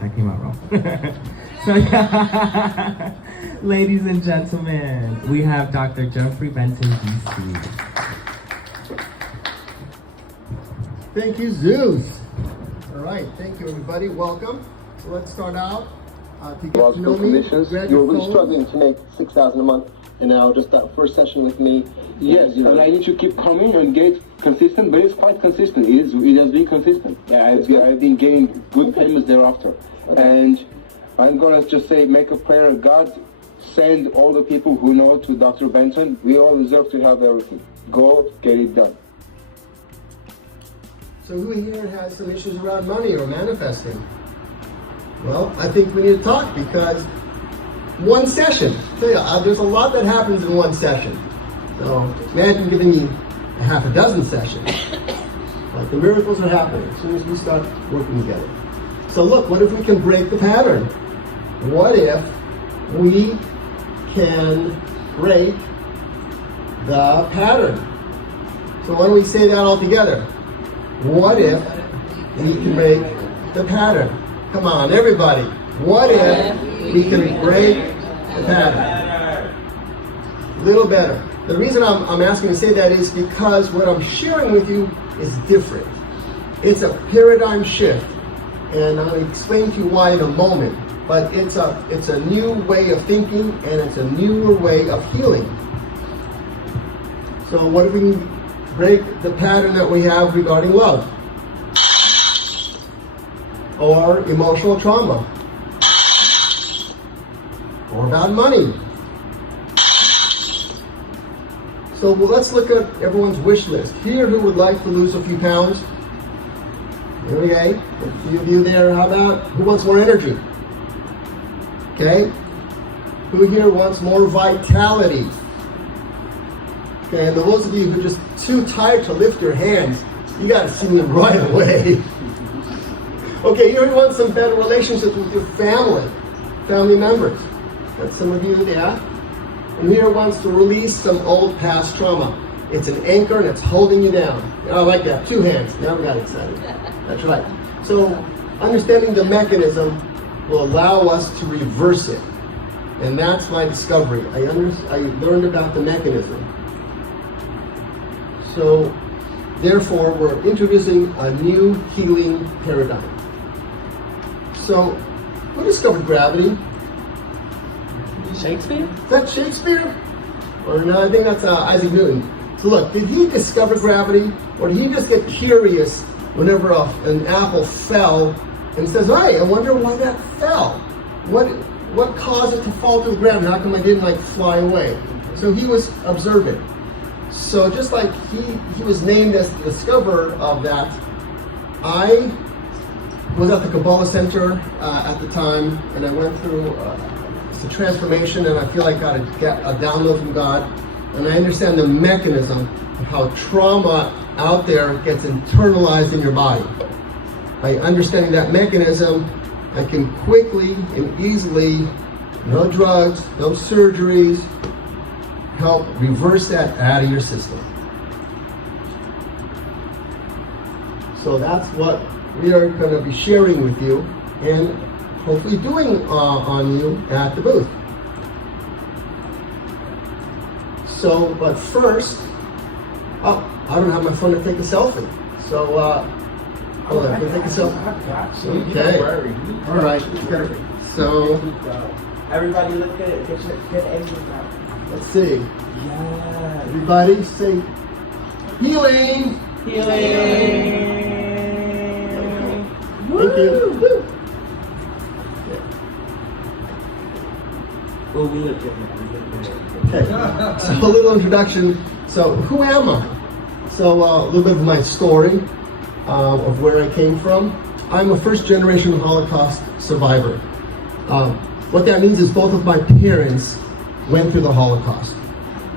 that came out wrong. So, yeah. Ladies and gentlemen, we have Dr. Jeffrey Benton, DC. Thank you, Zeus. All right, thank you, everybody. Welcome. So let's start out. To get to know me, you're really struggling to make $6,000 a month, and now just that first session with me. Yes, and I need to keep coming and get consistent, but it's quite consistent. It has been consistent. I've been getting good payments thereafter. Okay. And I'm gonna just say, make a prayer. God, send all the people who know to Dr. Benton. We all deserve to have everything. Go get it done. So who here has some issues around money or manifesting? Well, I think we need to talk, because one session, there's a lot that happens in one session. So imagine giving you a half a dozen sessions. Like, the miracles are happening as soon as we start working together. So look, what if we can break the pattern? What if we can break the pattern? So why don't we say that all together? What if we can break the pattern? Come on, everybody. What if we can break the pattern? A little better. The reason I'm asking to say that is because what I'm sharing with you is different. It's a paradigm shift, and I'm going to explain to you why in a moment. But it's a new way of thinking, and it's a newer way of healing. So what if we can break the pattern that we have regarding love? Or emotional trauma, or about money. So let's look at everyone's wish list. Here, who would like to lose a few pounds? Okay, a few of you there. How about, who wants more energy? Okay, who here wants more vitality? Okay, and those of you who are just too tired to lift your hands, you got to see them right away. Okay, you want some better relationships with your family members. That's some of you, yeah? And here wants to release some old past trauma. It's an anchor and it's holding you down. I like that. 2 hands. Now we got excited. That's right. So understanding the mechanism will allow us to reverse it. And that's my discovery. I learned about the mechanism. So therefore, we're introducing a new healing paradigm. So, who discovered gravity? Shakespeare? Is that Shakespeare? Or no, I think that's Isaac Newton. So look, did he discover gravity? Or did he just get curious whenever an apple fell and says, hey, I wonder why that fell? What caused it to fall to the ground? How come I didn't fly away? So he was observant. So just like he was named as the discoverer of that, I was at the Kabbalah Center at the time, and I went through a transformation, and I feel like I got a download from God, and I understand the mechanism of how trauma out there gets internalized in your body. By understanding that mechanism, I can quickly and easily, no drugs, no surgeries, help reverse that out of your system. So that's what we are going to be sharing with you and hopefully doing on you at the booth. So, but first, I don't have my phone to take a selfie. So, hold on, can I take a selfie? Okay. All right. So, everybody look at it. Get angles out. Let's see. Yeah. Everybody say, healing. Healing. Thank you. Oh, we look different. Okay, so a little introduction. So who am I? So a little bit of my story of where I came from. I'm a first-generation Holocaust survivor. What that means is both of my parents went through the Holocaust.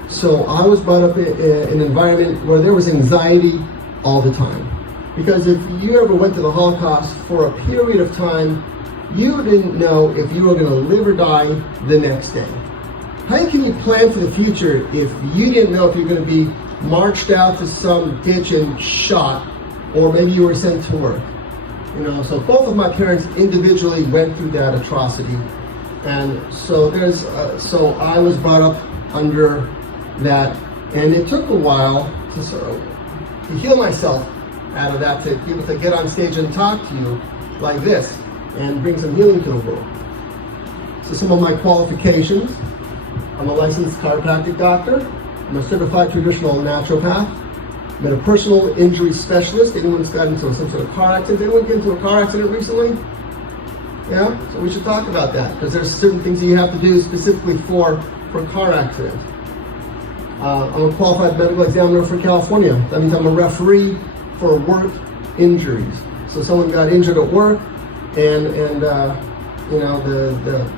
So I was brought up in an environment where there was anxiety all the time. Because if you ever went to the Holocaust for a period of time, you didn't know if you were going to live or die the next day. How can you plan for the future if you didn't know if you're going to be marched out to some ditch and shot, or maybe you were sent to work? You know, so both of my parents individually went through that atrocity, and so so I was brought up under that, and it took a while to sort of to heal myself out of that, to be able to get on stage and talk to you like this and bring some healing to the world. So some of my qualifications: I'm a licensed chiropractic doctor. I'm a certified traditional naturopath. I'm a personal injury specialist. Anyone's gotten into some sort of car accident? Anyone get into a car accident recently? Yeah? So we should talk about that, because there's certain things that you have to do specifically for car accidents. I'm a qualified medical examiner for California. That means I'm a referee for work injuries. So someone got injured at work, and you know,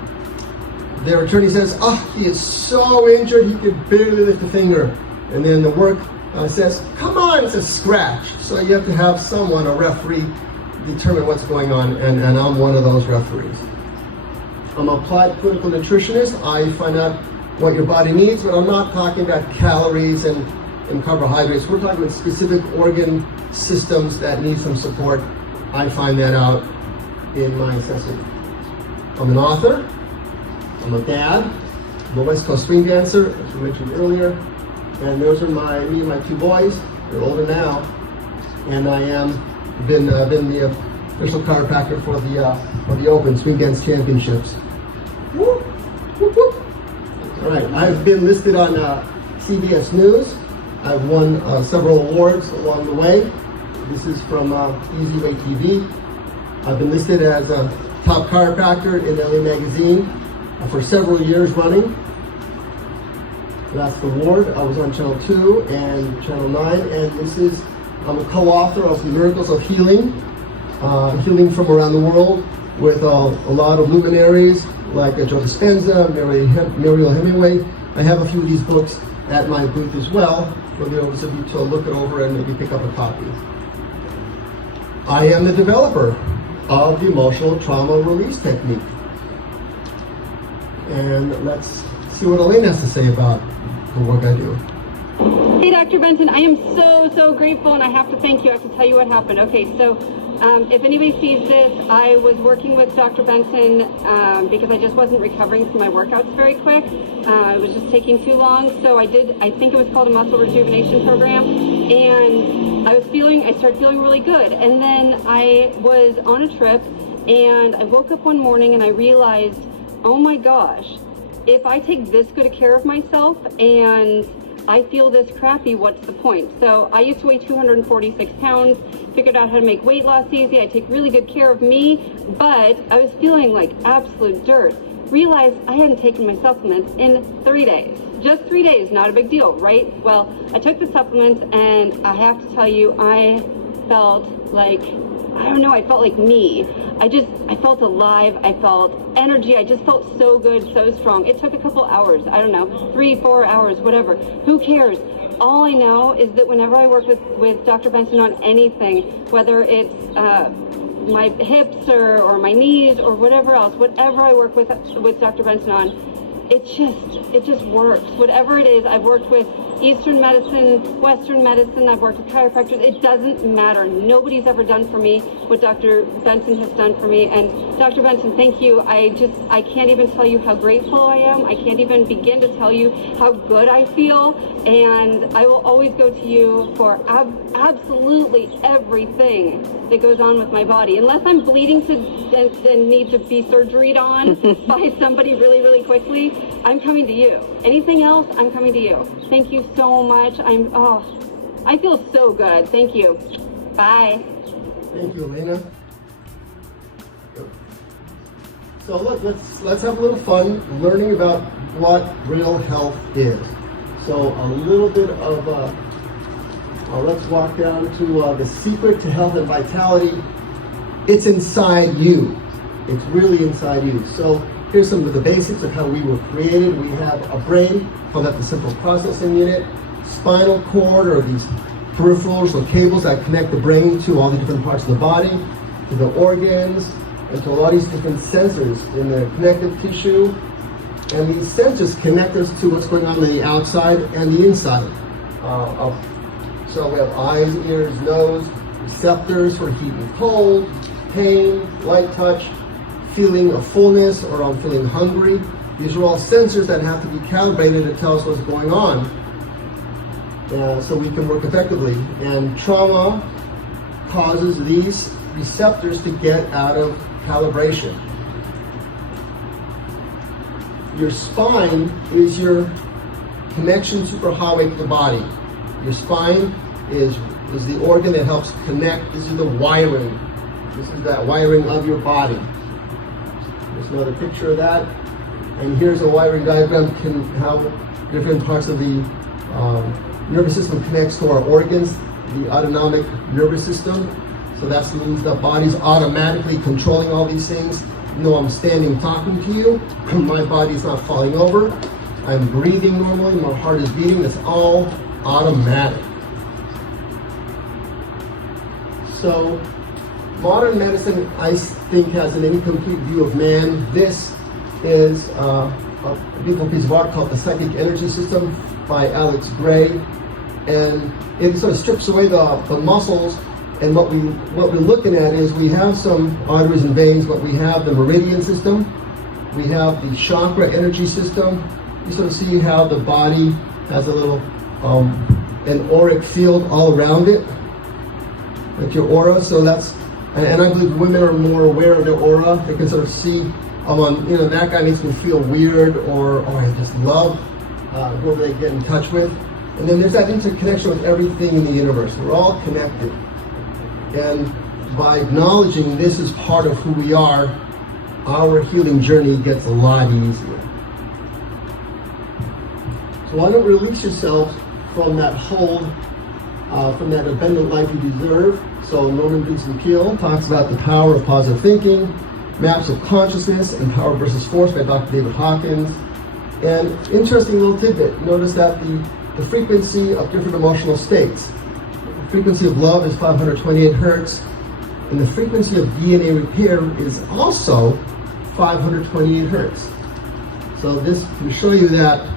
their attorney says, "Oh, he is so injured, he could barely lift a finger," and then the work says, "Come on, it's a scratch." So you have to have someone, a referee, determine what's going on, and I'm one of those referees. I'm an applied clinical nutritionist. I find out what your body needs, but I'm not talking about calories and carbohydrates. We're talking about specific organ systems that need some support. I find that out in my session. I'm an author. I'm a dad. I'm a West Coast swing dancer, as we mentioned earlier. And those are me and my two boys. They're older now. And I am been the official chiropractor for the Open Swing Dance Championships. Woo! Whoop, whoop. All right, I've been listed on CBS News. I've won several awards along the way. This is from Easy Way TV. I've been listed as a top chiropractor in LA Magazine for several years running. Last award, I was on Channel 2 and Channel 9, and I'm a co-author of Miracles of Healing, healing from around the world, with a lot of luminaries like Joe Dispenza, Muriel Hemingway. I have a few of these books at my booth as well, for those of you to look it over and maybe pick up a copy. I am the developer of the emotional trauma release technique. And let's see what Elaine has to say about the work I do. Hey, Dr. Benton, I am so grateful, and I have to thank you. I have to tell you what happened. Okay, so if anybody sees this, I was working with Dr. Benton because I just wasn't recovering from my workouts very quick. It was just taking too long, so I think it was called a muscle rejuvenation program, and I started feeling really good. And then I was on a trip, and I woke up one morning and I realized, oh my gosh, if I take this good a care of myself and I feel this crappy, what's the point? So I used to weigh 246 pounds, figured out how to make weight loss easy. I take really good care of me, but I was feeling like absolute dirt. Realized I hadn't taken my supplements in 3 days. Just 3 days, not a big deal, right? Well, I took the supplements, and I have to tell you, I felt like, I don't know, I felt like me. I felt alive, I felt energy, I just felt so good, so strong. It took a couple hours, I don't know, 3-4 hours, whatever. Who cares? All I know is that whenever I work with Dr. Benton on anything, whether it's my hips or my knees or whatever else, whatever I work with Dr. Benton on, it just works. Whatever it is, I've worked with Eastern medicine, Western medicine, I've worked with chiropractors, it doesn't matter. Nobody's ever done for me what Dr. Benton has done for me. And Dr. Benton, thank you. I can't even tell you how grateful I am. I can't even begin to tell you how good I feel. And I will always go to you for absolutely everything that goes on with my body. Unless I'm bleeding and need to be surgeried on by somebody really quickly, I'm coming to you. Anything else, I'm coming to you. Thank you so much. I feel so good. Thank you. Bye. Thank you, Elena. So look, let's have a little fun learning about what real health is. So a little bit of let's walk down to the secret to health and vitality. It's inside you. It's really inside you. So here's some of the basics of how we were created. We have a brain, called that the central processing unit, spinal cord, or these peripherals or cables that connect the brain to all the different parts of the body, to the organs, and to a lot of these different sensors in the connective tissue. And these sensors connect us to what's going on the outside and the inside. So we have eyes, ears, nose, receptors for heat and cold, pain, light touch, feeling of fullness, or I'm feeling hungry. These are all sensors that have to be calibrated to tell us what's going on, so we can work effectively. And trauma causes these receptors to get out of calibration. Your spine is your connection superhighway to the body. Your spine is the organ that helps connect. This is the wiring. This is that wiring of your body. There's another picture of that. And here's a wiring diagram, how different parts of the nervous system connects to our organs, the autonomic nervous system. So that's means the body's automatically controlling all these things. You know, I'm standing talking to you, my body's not falling over, I'm breathing normally, my heart is beating, it's all automatic. So modern medicine, I think, has an incomplete view of man. This is a beautiful piece of art called The Psychic Energy System by Alex Gray, and it sort of strips away the muscles. And what we're looking at is we have some arteries and veins, but we have the meridian system, we have the chakra energy system. You sort of see how the body has a little an auric field all around it, like your aura. So that's, and I believe women are more aware of their aura. They can sort of see, that guy makes me feel weird, or I just love whoever they get in touch with. And then there's that interconnection with everything in the universe. We're all connected. And by acknowledging this is part of who we are, our healing journey gets a lot easier. So why don't release yourself from that hold, from that abundant life you deserve. So Norman Vincent Peale talks about the power of positive thinking, maps of consciousness, and power versus force by Dr. David Hawkins. And interesting little tidbit, notice that the frequency of different emotional states. The frequency of love is 528 hertz, and the frequency of DNA repair is also 528 hertz. So this can show you that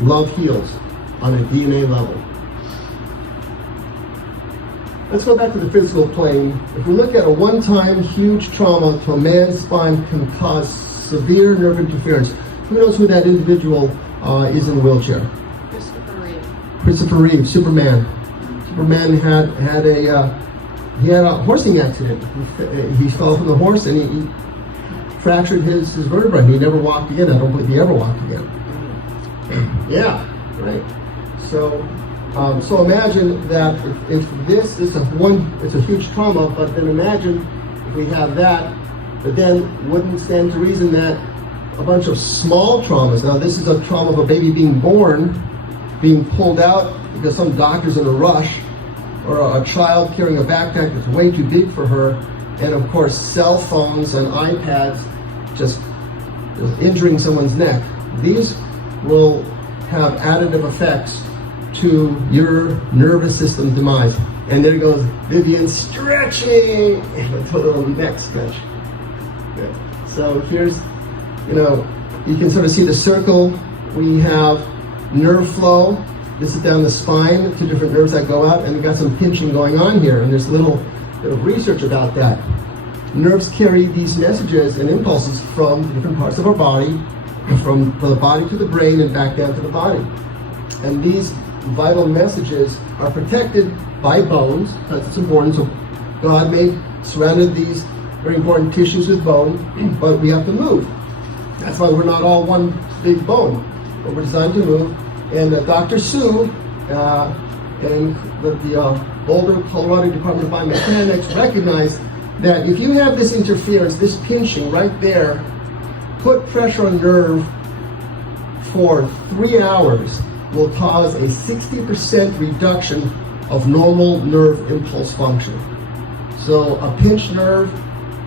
love heals on a DNA level. Let's go back to the physical plane. If we look at a one-time huge trauma to a man's spine can cause severe nerve interference. Who knows who that individual is in the wheelchair? Christopher Reeve, Superman. Superman had a horsing accident. He fell from the horse and he fractured his vertebrae. He never walked again. I don't believe he ever walked again. Yeah, right. So imagine that if this is it's a huge trauma, but then imagine if we have that, but then wouldn't stand to reason that a bunch of small traumas. Now this is a trauma of a baby being born, being pulled out because some doctor's in a rush, or a child carrying a backpack that's way too big for her, and of course cell phones and iPads just injuring someone's neck. These will have additive effects to your nervous system demise. And there goes Vivian stretching, a little neck stretch. Good. So here's, you can sort of see the circle. We have nerve flow. This is down the spine, 2 different nerves that go out, and we've got some pinching going on here, and there's a little bit of research about that. Nerves carry these messages and impulses from the different parts of our body, from the body to the brain and back down to the body. And these vital messages are protected by bones, because it's important. So God surrounded these very important tissues with bone, but we have to move. That's why we're not all one big bone, but we're designed to move. And Dr. Sue and the Boulder, Colorado Department of Biomechanics recognized that if you have this interference, this pinching right there, put pressure on nerve for 3 hours will cause a 60% reduction of normal nerve impulse function. So a pinched nerve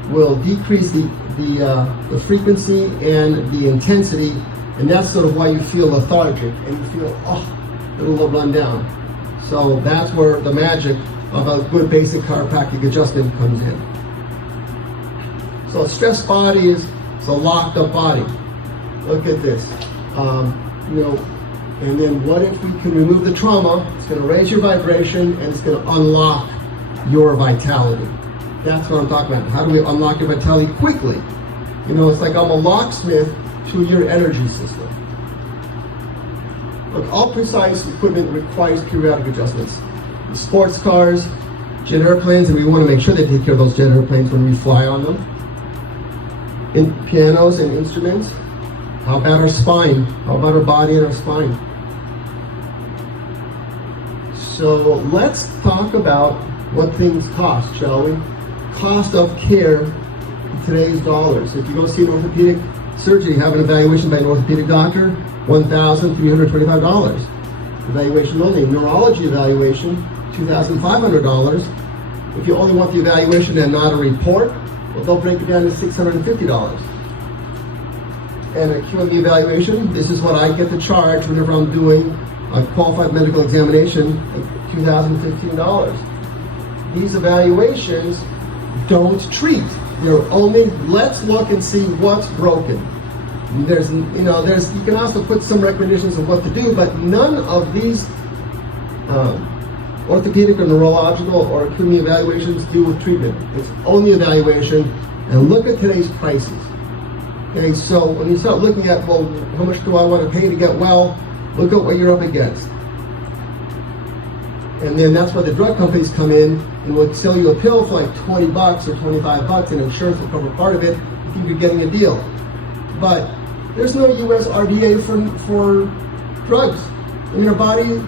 will decrease the frequency and the intensity, and that's sort of why you feel lethargic and you feel, it'll run down. So that's where the magic of a good basic chiropractic adjustment comes in. So a stressed body is a locked up body. Look at this. And then what if we can remove the trauma? It's going to raise your vibration and it's going to unlock your vitality. That's what I'm talking about. How do we unlock your vitality quickly? You know, it's like I'm a locksmith to your energy system. Look, all precise equipment requires periodic adjustments. The sports cars, jet airplanes, and we want to make sure they take care of those jet airplanes when we fly on them. In pianos and instruments. How about our spine? How about our body and our spine? So let's talk about what things cost, shall we? Cost of care in today's dollars. If you go see an orthopedic surgeon, you have an evaluation by an orthopedic doctor, $1,325. Evaluation only. Neurology evaluation, $2,500. If you only want the evaluation and not a report, well, they'll break it down to $650. And a QME evaluation, this is what I get to charge whenever I'm doing a qualified medical examination, $2,015. These evaluations don't treat. They're only, let's look and see what's broken. You can also put some recommendations of what to do, but none of these orthopedic or neurological or QME evaluations deal with treatment. It's only evaluation, and look at today's prices. Okay, so when you start looking at, well, how much do I want to pay to get well, look at what you're up against. And then that's where the drug companies come in and will sell you a pill for like $20 or $25, and insurance will cover part of it. You think you're getting a deal. But there's no US RDA for drugs. I mean, our body,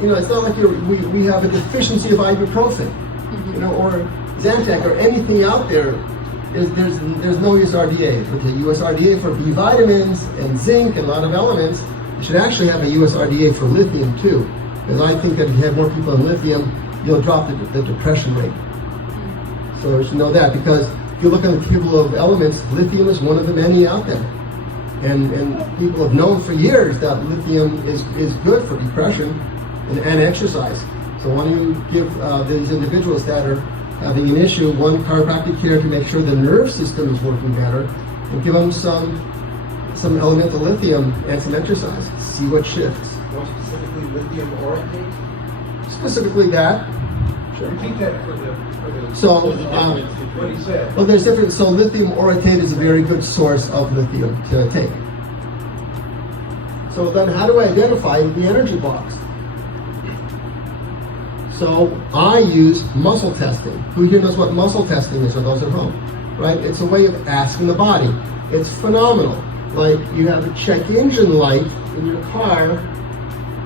it's not like we have a deficiency of ibuprofen, or Zantac or anything out there. There's no US RDA. Okay, US RDA for B vitamins and zinc and a lot of elements. You should actually have a US RDA for lithium too, because I think that if you have more people on lithium, you'll drop the depression rate. So you should know that, because if you look on the table of elements, lithium is one of the many out there. And people have known for years that lithium is good for depression and exercise. So why don't you give these individuals that are having an issue, one, chiropractic care to make sure the nerve system is working better, and give them some elemental lithium and some exercise. See what shifts. More specifically, lithium orotate? Specifically that. Sure. Repeat that for the So, what he said. well, there's different. So lithium orotate is a very good source of lithium to take. So then how do I identify the energy box? So I use muscle testing. Who here knows what muscle testing is, or those at home? Right? It's a way of asking the body. It's phenomenal. Like you have a check engine light in your car,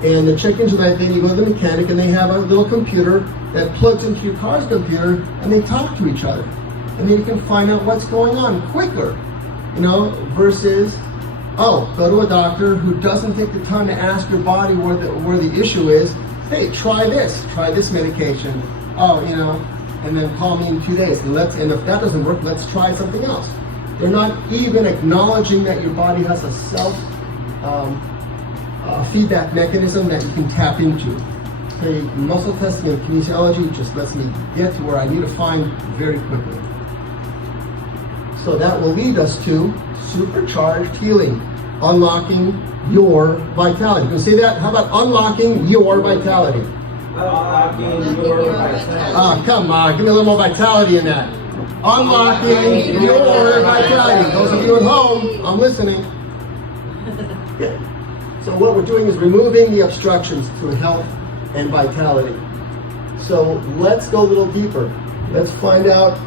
and the check engine light, then you go to the mechanic and they have a little computer that plugs into your car's computer, and they talk to each other. And then you can find out what's going on quicker, versus, go to a doctor who doesn't take the time to ask your body where the issue is. Hey, try this medication. And then call me in 2 days. And if that doesn't work, let's try something else. They're not even acknowledging that your body has a self feedback mechanism that you can tap into. Okay, muscle testing and kinesiology just lets me get to where I need to find very quickly. So that will lead us to supercharged healing, unlocking your vitality. You can say that? How about unlocking your vitality? Unlocking your vitality. Come on, give me a little more vitality in that. Unlocking your vitality. Those of you at home, I'm listening. So what we're doing is removing the obstructions to health and vitality. So let's go a little deeper. Let's find out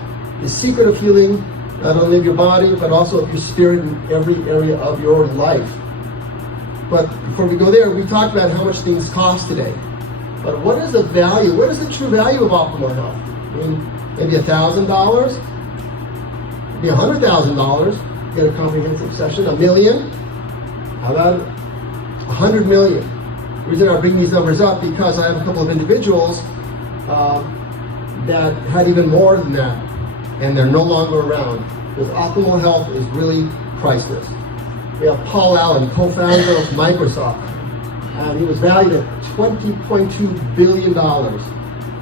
the secret of healing, not only of your body, but also of your spirit in every area of your life. But before we go there, we talked about how much things cost today. But what is the value? What is the true value of optimal health? I mean, maybe $1,000, maybe $100,000, get a comprehensive session. $1 million? How about 100 million? The reason I bring these numbers up because I have a couple of individuals that had even more than that, and they're no longer around. Because optimal health is really priceless. We have Paul Allen, co-founder of Microsoft. He was valued at $20.2 billion.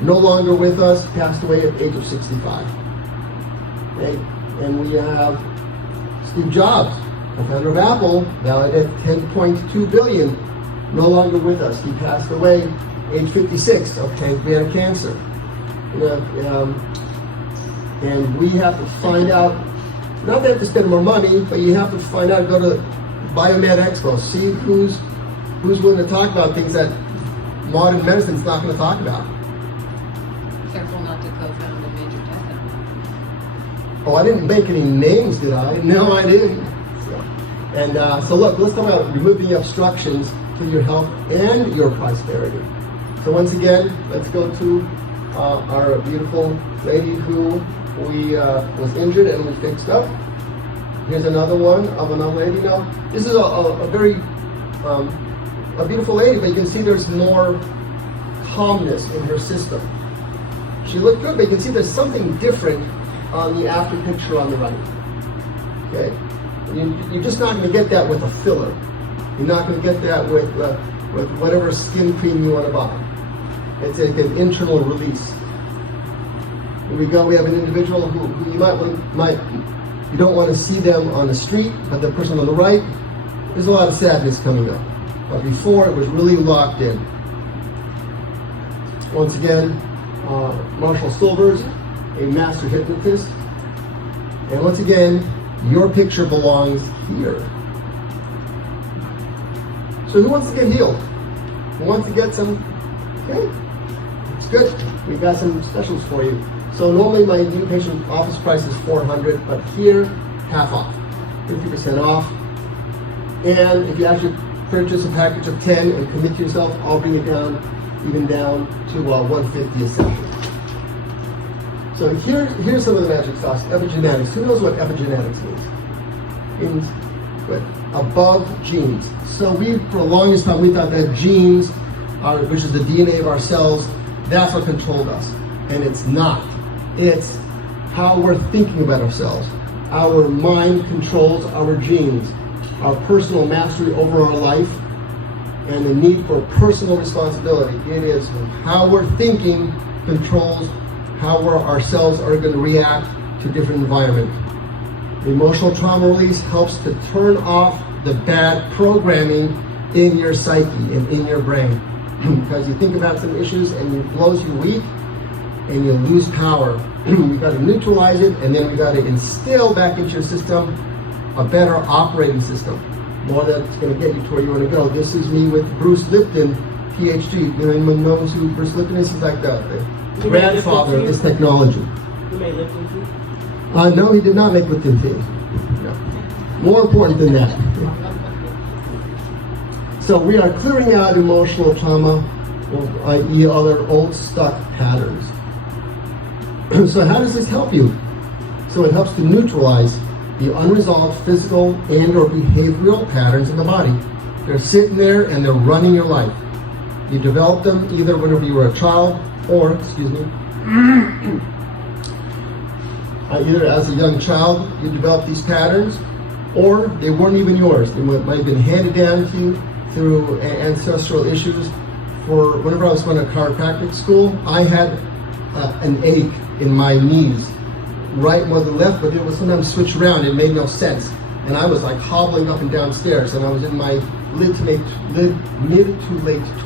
No longer with us, passed away at the age of 65. Okay? And we have Steve Jobs, co-founder of Apple, valued at $10.2 billion. No longer with us. He passed away age 56 of pancreatic cancer. And we have to find out, not that you have to spend more money, but you have to find out, go to Biomed Expo, see who's willing to talk about things that modern medicine's not going to talk about. Careful not to co-found a major tech company. Oh, I didn't make any names, did I? No, I didn't. So look, let's talk about removing the obstructions to your health and your prosperity. So once again, let's go to our beautiful lady who was injured and we fixed up. Here's another one of another lady. Now, this is a very a beautiful lady, but you can see there's more calmness in her system. She looked good, but you can see there's something different on the after picture on the right. Okay, you're just not going to get that with a filler. You're not going to get that with whatever skin cream you want to buy. It's like an internal release. Here we go. We have an individual who you don't want to see them on the street, but the person on the right, there's a lot of sadness coming up. But before, it was really locked in. Once again, Marshall Silvers, a master hypnotist. And once again, your picture belongs here. So who wants to get healed? Who wants to get some? Okay, it's good. We've got some specials for you. So normally my new patient office price is $400, but here, half off, 50% off. And if you actually purchase a package of 10 and commit to yourself, I'll bring it down, even down to $150 a session. So here's some of the magic sauce, epigenetics. Who knows what epigenetics means? It means what? Above genes. So for the longest time, we thought that genes, which is the DNA of our cells, that's what controlled us. And it's not. It's how we're thinking about ourselves. Our mind controls our genes, our personal mastery over our life, and the need for personal responsibility. It is how we're thinking controls how our cells are going to react to different environments. Emotional trauma release helps to turn off the bad programming in your psyche and in your brain. Because you think about some issues and it blows you weak and you lose power. We've got to neutralize it, and then we've got to instill back into your system a better operating system. More that's going to get you to where you want to go. This is me with Bruce Lipton, PhD. Anyone knows who Bruce Lipton is? He's like the grandfather of this technology. Who made Lipton tea? No, he did not make Lipton tea. No. More important than that. So we are clearing out emotional trauma, i.e. other old stuck patterns. So how does this help you? So it helps to neutralize the unresolved physical and or behavioral patterns in the body. They're sitting there and they're running your life. You developed them either whenever you were a child or, either as a young child you developed these patterns, or they weren't even yours. They might have been handed down to you through ancestral issues. For whenever I was going to chiropractic school, I had an ache in my knees, right more than left, but it was sometimes switched around. It made no sense, and I was like hobbling up and down stairs, and I was in my mid to late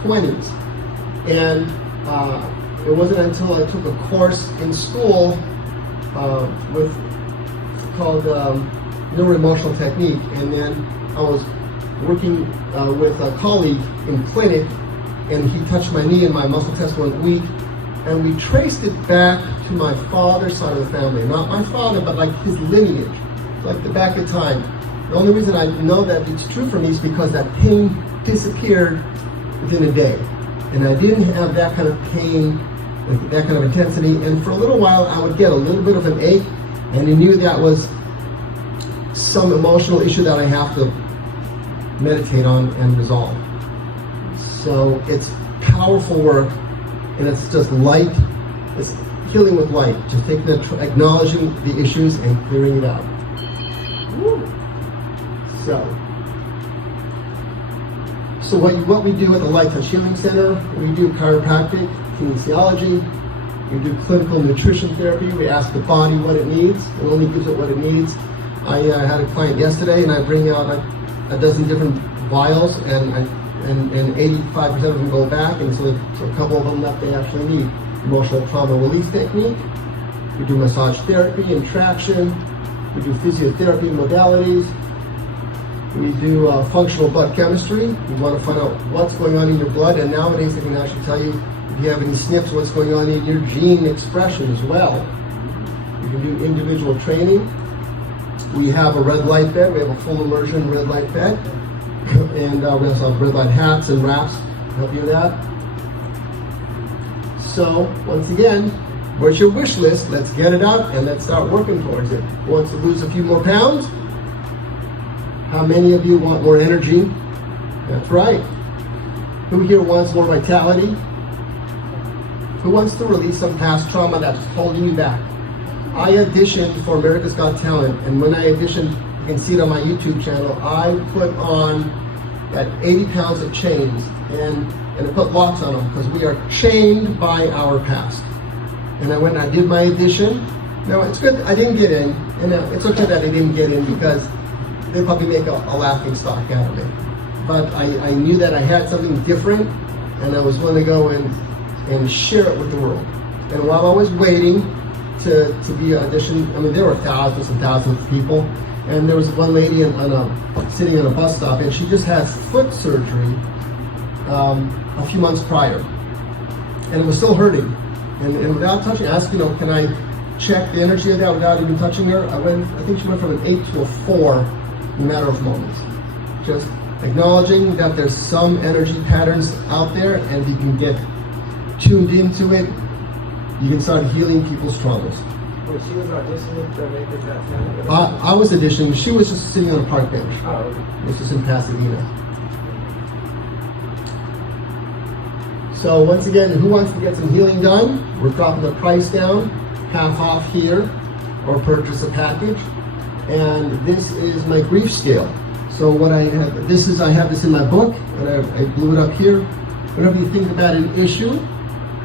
20s, and it wasn't until I took a course in school called neuroemotional technique, and then I was working with a colleague in clinic, and he touched my knee and my muscle test went weak, and we traced it back to my father's side of the family. Not my father, but like his lineage, like the back of time. The only reason I know that it's true for me is because that pain disappeared within a day. And I didn't have that kind of pain, that kind of intensity, and for a little while I would get a little bit of an ache, and I knew that was some emotional issue that I have to meditate on and resolve. So it's powerful work, and it's just light. It's healing with light, just acknowledging the issues and clearing it out. So what we do at the Light Touch Healing Center, we do chiropractic, kinesiology, we do clinical nutrition therapy. We ask the body what it needs. It only gives it what it needs. I had a client yesterday, and I bring out a dozen different vials, and 85% of them go back, and so a couple of them that they actually need. Emotional trauma release technique, We do massage therapy and traction. We do physiotherapy modalities. We do functional blood chemistry. We want to find out what's going on in your blood, and nowadays they can actually tell you if you have any SNPs, what's going on in your gene expression as well. We can do individual training. We have a red light bed. We have a full immersion red light bed. And we also have red light hats and wraps to help you with that. So, once again, what's your wish list? Let's get it out and let's start working towards it. Who wants to lose a few more pounds? How many of you want more energy? That's right. Who here wants more vitality? Who wants to release some past trauma that's holding you back? I auditioned for America's Got Talent, and when I auditioned, you can see it on my YouTube channel, I put on that 80 pounds of chains and I put locks on them because we are chained by our past. And I went and I did my audition. Now it's good I didn't get in, and it's okay that I didn't get in because they'd probably make a laughing stock out of me. But I knew that I had something different, and I was willing to go and share it with the world. And while I was waiting to be auditioned, I mean, there were thousands and thousands of people, and there was one lady sitting on a bus stop, and she just had foot surgery a few months prior, and it was still hurting. And without touching, I asked, can I check the energy of that without even touching her? I think she went from an 8 to a 4 in a matter of moments. Just acknowledging that there's some energy patterns out there, and if you can get tuned into it, you can start healing people's traumas. Wait, she was auditioning for America's Got Talent? I was auditioning. She was just sitting on a park bench. Oh. This is in Pasadena. So once again, who wants to get some healing done? We're dropping the price down, half off here, or purchase a package. And this is my grief scale. So what I have, I have this in my book, and I blew it up here. Whenever you think about an issue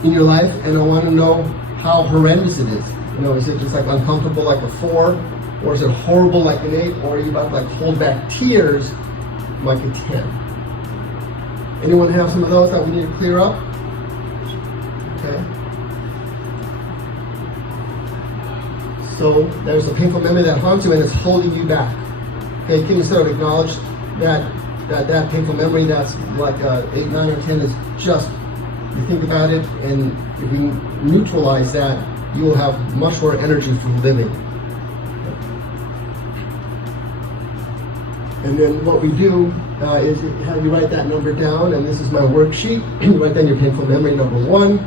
in your life, and I want to know how horrendous it is. Is it just like uncomfortable like a 4, or is it horrible like an 8, or are you about to like hold back tears like a 10? Anyone have some of those that we need to clear up? Okay. So there's a painful memory that haunts you and it's holding you back. Okay, can you sort of acknowledge that painful memory that's like 8, 9, or 10 is just, you think about it, and if you neutralize that, you will have much more energy for living. And then what we do is have you write that number down, and this is my worksheet. You write down your painful memory number 1,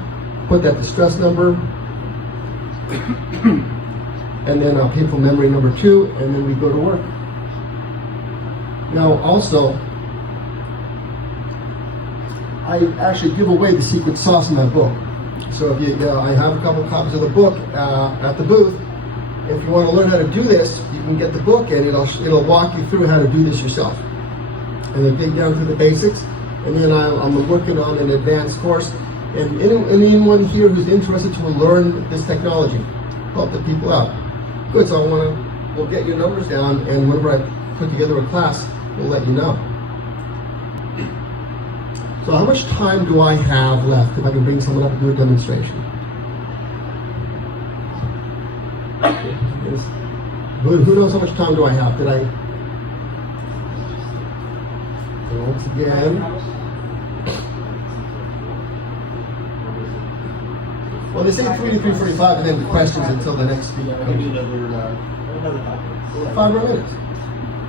put that distress number, and then painful memory number 2, and then we go to work. Now also, I actually give away the secret sauce in my book. So if you, I have a couple copies of the book at the booth. If you want to learn how to do this, you can get the book and it'll walk you through how to do this yourself. And then dig down to the basics. And then I'm working on an advanced course. And anyone here who's interested to learn this technology, help the people out. Good, so we'll get your numbers down, and whenever I put together a class, we'll let you know. So how much time do I have left if I can bring someone up and do a demonstration? Who knows how much time do I have? So once again. Well, they say 3 to 3:45 and then questions until the next speaker comes. 5 more minutes.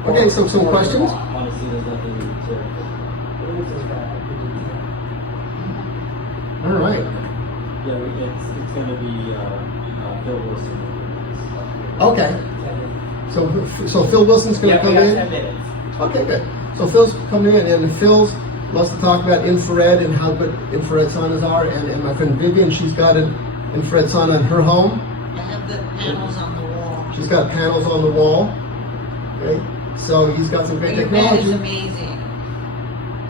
Okay, so some questions? All right. Yeah, it's going to be Phil Wilson. Okay. So Phil Wilson's going to come in? 10 minutes. Okay, good. So Phil's coming in, and Phil's loves to talk about infrared and how good infrared saunas are. And my friend Vivian, she's got an infrared sauna in her home. I have the panels on the wall. She's got panels on the wall. Okay. So he's got some great Your bed is technology. amazing.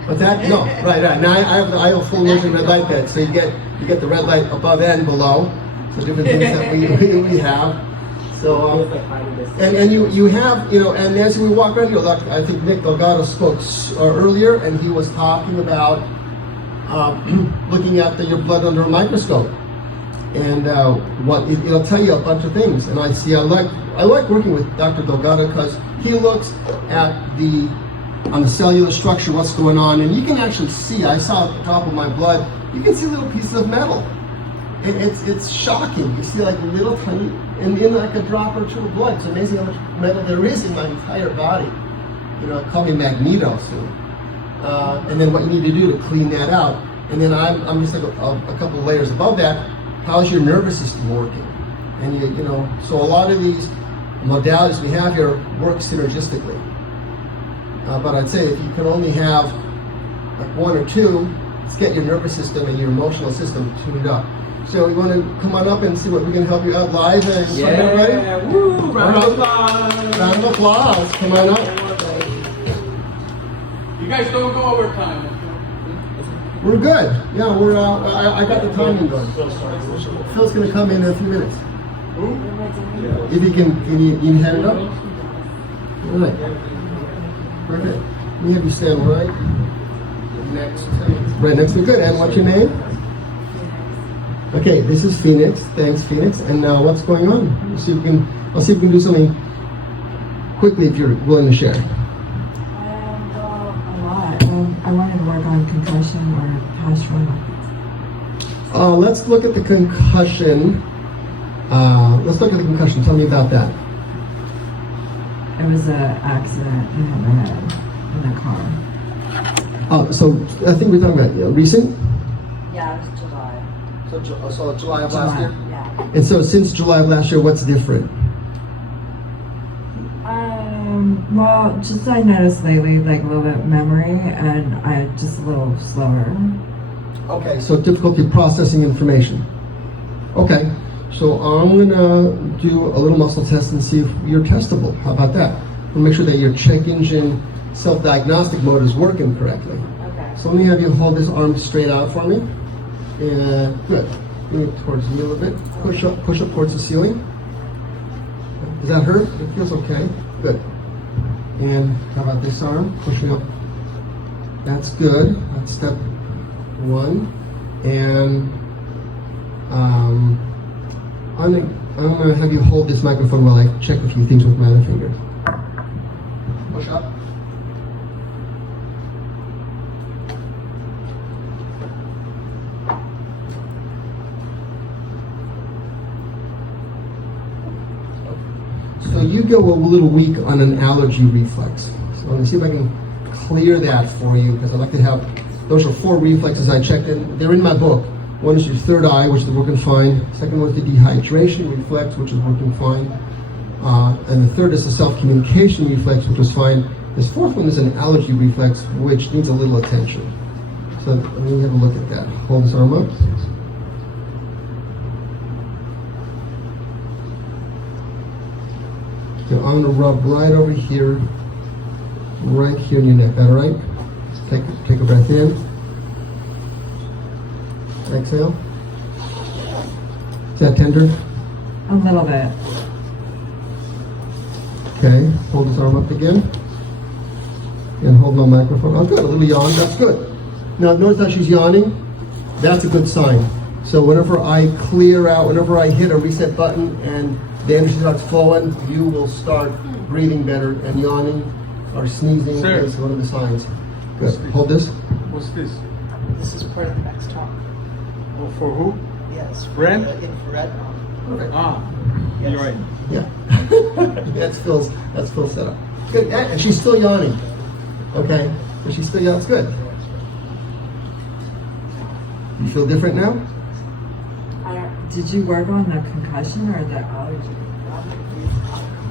What's that? No, right. Now I have a full immersion red light bed, so you get the red light above and below. So different things that we have. So and you have, and as we walk around here, like I think Nick Delgado spoke earlier, and he was talking about looking at your blood under a microscope. and it'll tell you a bunch of things. And I like working with Dr. Delgado because he looks at on the cellular structure, what's going on, and you can actually see. I saw a drop of my blood. You can see little pieces of metal. It's shocking. You see like little tiny, in like a drop or two of blood. It's amazing how much metal there is in my entire body. Call me Magneto soon. And then what you need to do to clean that out. And then I'm just like a couple of layers above that. How's your nervous system working? And so a lot of these modalities we have here work synergistically. But I'd say if you can only have like one or two, let's get your nervous system and your emotional system tuned up. So we want to come on up and see what we can help you out live and everybody. Woo! Round of applause! Round of applause. Come on up. You guys don't go over time. We're good. Yeah, we're. I got the timing going. Phil's going to come in a few minutes. If you can you hand it up? All right. Perfect. We have you stand right next to me. Good. And what's your name? Okay, this is Phoenix. Thanks, Phoenix. And now what's going on? I'll see if we can do something quickly if you're willing to share. A lot. I wanted to work on concussion or past trauma. Let's look at the concussion. Tell me about that. It was an accident I had in a car. So I think we're talking about recent? Yeah, it was July. So July of last year? Yeah. And so since July of last year, what's different? Well, just I noticed lately, like a little bit of memory, and I just a little slower. Okay, so difficulty processing information. Okay, so I'm gonna do a little muscle test and see if you're testable. How about that? We'll make sure that your check engine self-diagnostic mode is working correctly. Okay. So let me have you hold this arm straight out for me. And good. Bring it towards me a little bit. Push up towards the ceiling. Does that hurt? It feels okay. Good. And how about this arm? Pushing up. That's good. That's step one. And I'm gonna have you hold this microphone while I check a few things with my other finger. Push up. So you go a little weak on an allergy reflex. So I'm gonna see if I can clear that for you because I'd like to have, those are 4 reflexes I checked in. They're in my book. One is your third eye, which is working fine. Second one is the dehydration reflex, which is working fine. And the third is the self-communication reflex, which was fine. This fourth one is an allergy reflex, which needs a little attention. So let me have a look at that. Hold this arm up. So I'm going to rub right over here, right here in your neck. That all right? Take a breath in. Exhale. Is that tender? A little bit. Okay. Hold this arm up again. And hold my microphone. Oh, good. A little yawn. That's good. Now, notice how she's yawning. That's a good sign. So whenever I clear out, whenever I hit a reset button and the energy starts flowing, you will start breathing better, and yawning or sneezing is one of the signs. Good. Hold this. What's this? This is part of the next talk. Oh, for who? Yes. Brent? Infrared. Okay. Ah, Yes. you're right. Yeah. That's Phil's setup. Good. And she's still yawning. Okay. But she's still yawning. That's good. You feel different now? Did you work on the concussion or the allergy?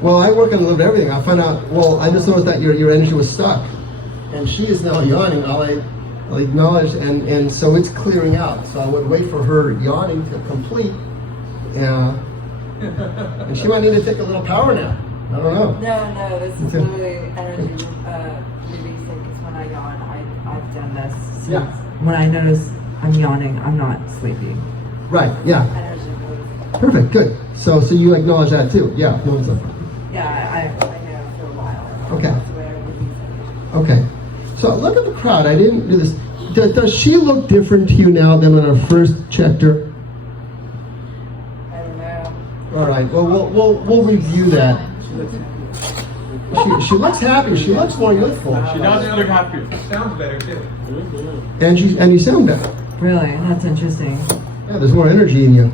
Well, I work on a little bit of everything. I found out, I just noticed that your energy was stuck. And she is now yawning. I'll acknowledge, and so it's clearing out. So I would wait for her yawning to complete. And she might need to take a little power nap. I don't know. No, this is really energy releasing, because when I yawn, I've done this. Yeah. When I notice I'm yawning, I'm not sleepy. Right, yeah. Energy releasing. Perfect, good. So you acknowledge that too? Yeah. No, it's Yeah, I know for a while. Okay. That's the way I release energy. Okay. So look at the crowd. I didn't do this. Does she look different to you now than when I first checked her? All right. Well, we'll review that. She looks happy. She looks more youthful. She does look happier. Sounds better too. And you sound better. Really? That's interesting. Yeah, there's more energy in you.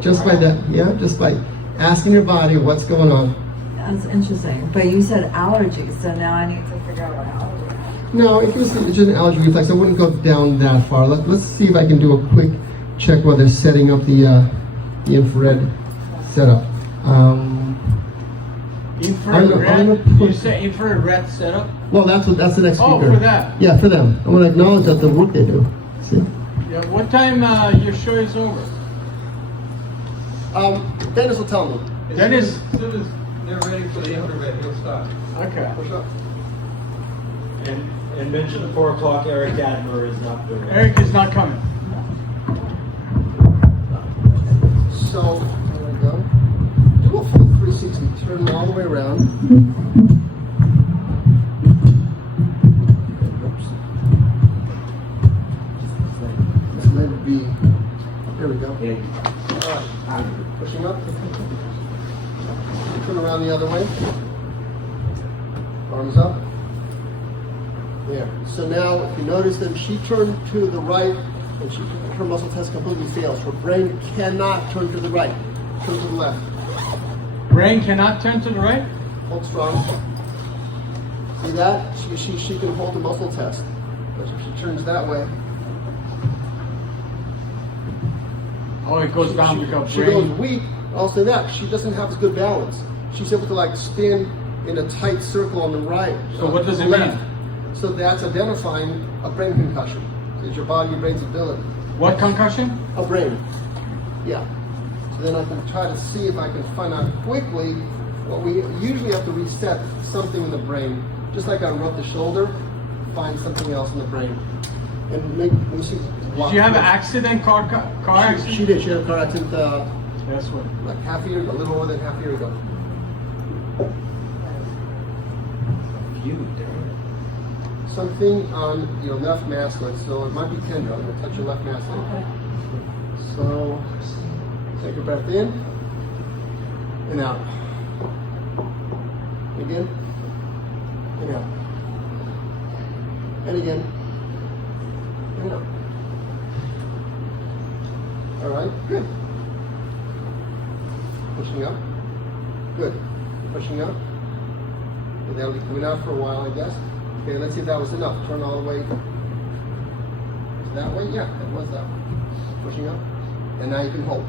Just by that. Yeah, just by asking your body what's going on. That's interesting. But you said allergies, so now I need to figure out what allergy I have. No, it's just an allergy reflex. I wouldn't go down that far. Let's see if I can do a quick check while they're setting up the infrared setup. Infrared red? You say infrared red setup? Well, that's the next speaker. Oh, for that? Yeah, for them. I want to acknowledge that the work they do. See? Yeah, what time your show is over? Dennis will tell me. Dennis? As soon as they're ready for the infrared, he'll start. Okay. Push up. And mention at 4 o'clock, Eric Adler is not doing it. Eric is not coming. So, there we go. Do a full 360. Turn them all the way around. Oops. Just let it be. There we go. All right. Pushing up. Turn around the other way. Arms up. There. So now, if you notice that she turned to the right, and her muscle test completely fails. Her brain cannot turn to the right. Turn to the left. Brain cannot turn to the right? Hold strong. See that? She can hold the muscle test. But if she turns that way, Oh, it goes down because she goes brain. weak. Also that, she doesn't have as good balance. She's able to like spin in a tight circle on the right. So what does it left. mean? So that's identifying a brain concussion. It's your body, your brain's ability. What concussion? A brain. Yeah. So then I can try to see if I can find out quickly what we usually have to reset something in the brain. Just like I rub the shoulder, find something else in the brain. And make me see. Did you have an accident, car accident? She did. She had a car accident That's what. like half a year ago, a little more than half a year ago. Something on your left masculine, so it might be tender. I'm going to touch your left masculine. So, take a breath in and out. Again and out. And again and out. All right, good. Pushing up. Good. Pushing up. And that'll be coming out for a while, I guess. Okay, let's see if that was enough. Turn all the way. Is that way? Yeah, that was that way. Pushing up. And now you can hold.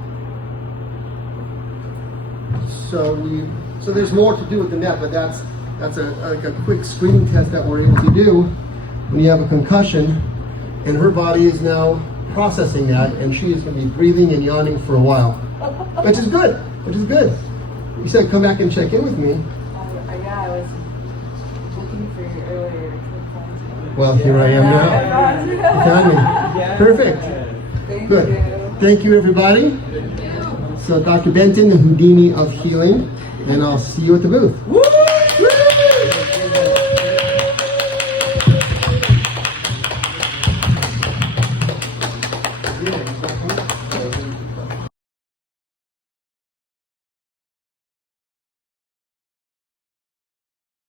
So there's more to do with the net, but that's like a quick screening test that we're able to do when you have a concussion, and her body is now processing that, and she is going to be breathing and yawning for a while, which is good. You said come back and check in with me. Yeah, I was looking for you earlier. Well, here I am now. You found me. Perfect. Good. Thank you, everybody. So Dr. Benton, the Houdini of healing, and I'll see you at the booth.